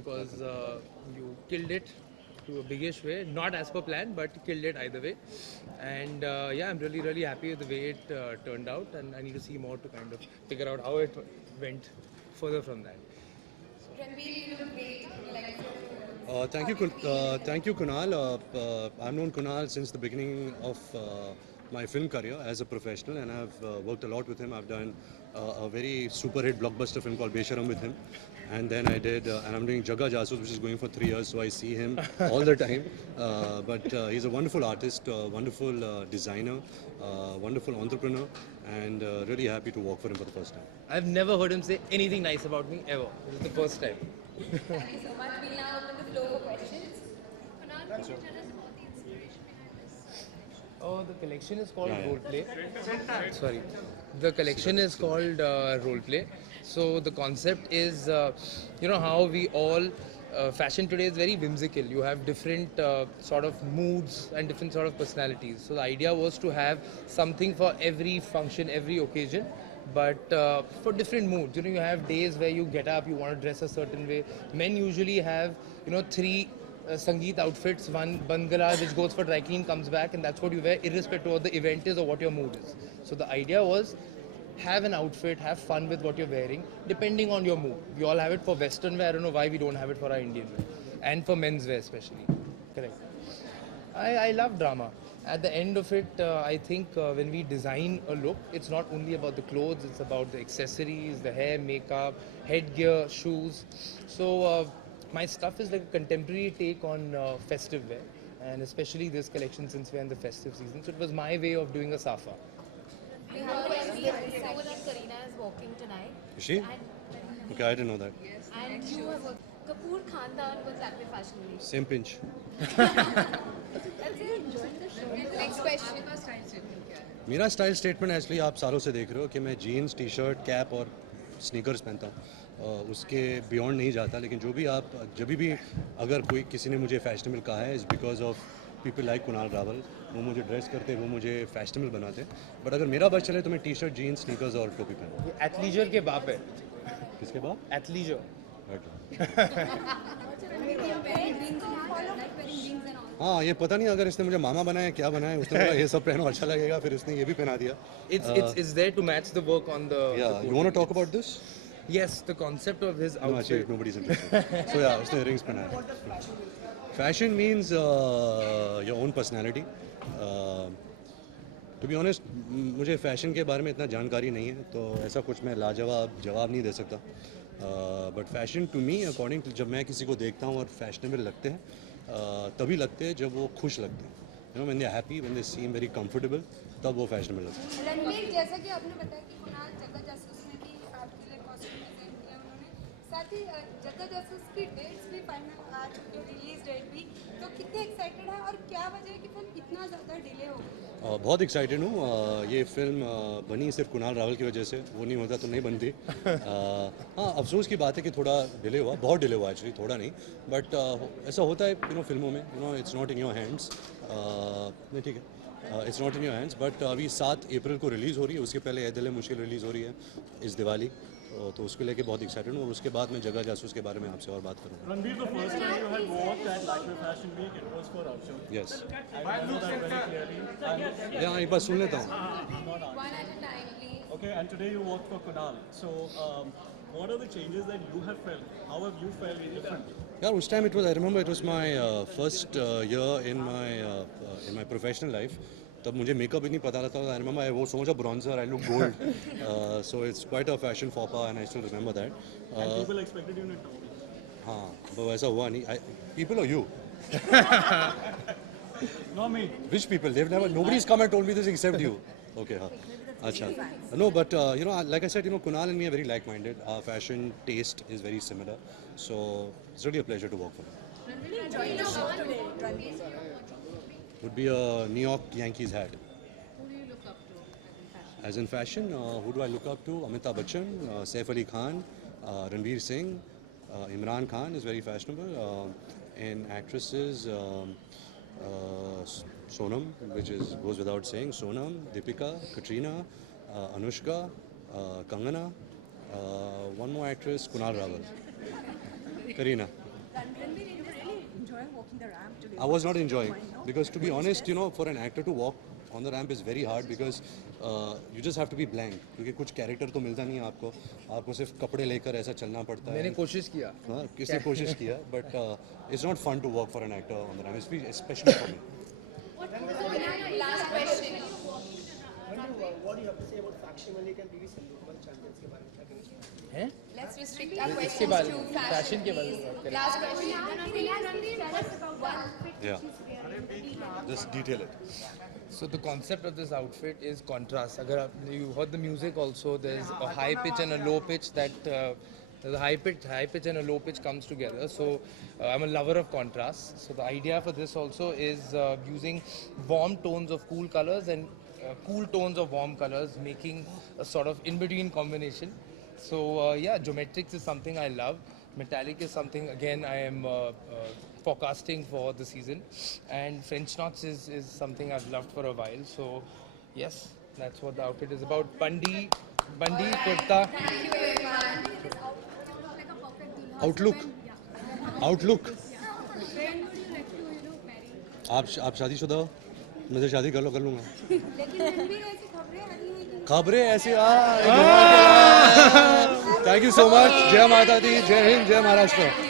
because you killed it to a biggish way. Not as per plan, but killed it either way. And yeah, I'm really happy with the way it turned out, and I need to see more to kind of figure out how it went further from that. Ranveer, you look great. Like, Thank you, Kunal. I've known Kunal since the beginning of my film career as a professional, and I've worked a lot with him. I've done a very super hit blockbuster film called Besharam with him, and then and I'm doing Jaga Jasoos, which is going for 3 years, so I see him all the time. But he's a wonderful artist, wonderful designer, wonderful entrepreneur, and really happy to work for him for the first time. I've never heard him say anything nice about me ever. This is the first time. thank you so much. We'll now open the floor for questions. Kunal, can you tell us about the inspiration behind this? Oh, the collection is called Roleplay. Sorry. The collection is called Roleplay. So the concept is, how we all, fashion today is very whimsical. You have different sort of moods and different sort of personalities. So the idea was to have something for every function, every occasion. But for different moods, you have days where you get up, you want to dress a certain way. Men usually have, three Sangeet outfits, one Bandgala which goes for dry clean, comes back, and that's what you wear irrespective of what the event is or what your mood is. So the idea was have an outfit, have fun with what you're wearing, depending on your mood. We all have it for Western wear. I don't know why we don't have it for our Indian wear, and for men's wear especially. Correct. I love drama. At the end of it, I think when we design a look, it's not only about the clothes, it's about the accessories, the hair, makeup, headgear, shoes. So my stuff is like a contemporary take on festive wear, and especially this collection since we're in the festive season. So it was my way of doing a safa. We have a question. So that Karina is walking tonight. Is she? Okay, I didn't know that. And you have a Kapoor Khandan was at the fashion week. Same pinch. That's it. Next question. मेरा style statement actually आप सालों से देख रहे हो कि मैं jeans T shirt cap और स्नीकर्स पहनता हूँ, उसके बियॉन्ड नहीं जाता. लेकिन जब भी अगर कोई किसी ने मुझे फैशनेबल कहा है is because of people like Kunal Rawal. वो मुझे ड्रेस करते, वो मुझे फैशनेबल बनाते. बट अगर मेरा बस चले तो मैं टी शर्ट जीन्स स्नीकर्स और टोपी पहनूँ. एथलीजर के बाप है. किसके बाद? एथलीजर. हाँ, ये पता नहीं अगर इसने मुझे मामा बनाया क्या बनाया. उसने बोला ये सब पहनो अच्छा लगेगा, फिर इसने ये भी पहना दिया. It's there to match the work on the. Yeah, you want to talk about this? Yes, the concept of his No, actually, outfit. nobody's interested. So yeah, उसने rings पहना है. Fashion means your own personality. To be honest, मुझे fashion के बारे में इतना जानकारी नहीं है, तो ऐसा कुछ मैं लाजवाब जवाब नहीं दे सकता. But fashion to me according to, जब मैं किसी को देखता हूँ और फैशनेबल लगते हैं, तभी लगते हैं जब वो खुश लगते हैं. When they happy, when they seem very comfortable, तब वो फैशनेबल लगते हैं. रणवीर, जैसा कि आपने बताया कि कुणाल जग्गा जासूस में भी आपके लिए कॉस्ट्यूम डिजाइन किया उन्होंने, साथ ही जग्गा जासूस की डेट्स भी फाइनल आ चुकी है, रिलीज डेट भी. तो कितने एक्साइटेड हैं और क्या वजह है कि फिल्म इतना ज़्यादा डिले हो गई? बहुत एक्साइटेड हूँ. ये फिल्म बनी सिर्फ कुणाल रावल की वजह से. वो नहीं होता तो नहीं बनती. हाँ, अफसोस की बात है कि थोड़ा डिले हुआ, बहुत डिले हुआ एक्चुअली, थोड़ा नहीं. बट ऐसा होता है फिल्मों में. It's not in your hands. नहीं, ठीक है, it's not in your hands. But अभी 7 अप्रैल को रिलीज़ हो रही है. उसके पहले ए दिल है मुश्किल रिलीज़ हो रही है इस दिवाली. तो उसको लेके बहुत एक्साइटेड हूँ. और उसके बाद मैं जगह जासूस के बारे में आपसे और बात करूँगा. Ranveer, the first time you had walked at Lighter Fashion Week, it was for Avshow. Yes. I remember that very clearly. यहाँ एक बार सुन लेता हूँ. One at a time, please. Okay, and today you worked for Kunal. So, what are the changes that you have felt? How have you felt differently? Yeah, उस time I remember it was my first year in my professional life. तब मुझे makeup ही नहीं पता था. I remember I wore so much of bronzer, I look gold. So it's quite a fashion faux pas and I still remember that. And people expected you to know. हाँ, but वैसा हुआ नहीं. People or you? Not me. Which people? Nobody's come and told me this except you. Okay, हाँ. अच्छा. No, but like I said, Kunal and me are very like-minded. Our fashion taste is very similar. So it's really a pleasure to work for him. Would be a New York Yankees hat. Who do you look up to As in fashion, who do I look up to? Amitabh Bachchan, Saif Ali Khan, Ranveer Singh, Imran Khan is very fashionable. And actresses, Sonam, which goes without saying, Sonam, Deepika, Katrina, Anushka, Kangana, one more actress, Kunal Rawal, Kareena. walking the ramp today? I was not enjoying Why not? because, to be honest, you know, for an actor to walk on the ramp is very hard because you just have to be blank. क्योंकि कुछ character तो मिलता नहीं है आपको सिर्फ कपड़े लेकर ऐसा चलना पड़ता है. मैंने कोशिश किया. हाँ, किसी ने कोशिश किया, but it's not fun to walk for an actor on the ramp, especially for me. Last question. What do you have to say about Sakshi Malik and PV Sindhu World Champions के बारे में क्या कहना चाहिए? हैं? Let's restrict our इसके questions बारे to में, fashion. fashion के बारे में बात करें. Last question. Yeah. Just detail it. So the concept of this outfit is contrast. अगर you heard the music also, there's a high pitch and a low pitch that the high pitch and a low pitch comes together. So I'm a lover of contrast. So the idea for this also is using warm tones of cool colors and cool tones of warm colors, making a sort of in-between combination. So yeah, geometrics is something I love. Metallic is something again I am forecasting for the season, and French knots is something I've loved for a while. So yes, that's what the outfit is about. Bandi kurta. Outlook. आप शादीशुदा हो? मुझे शादी कर लूँगा. लेकिन रणवीर ऐसी खबरें आ रही हैं कि खबरें ऐसी थैंक यू सो मच. जय माता दी, जय हिंद, जय महाराष्ट्र.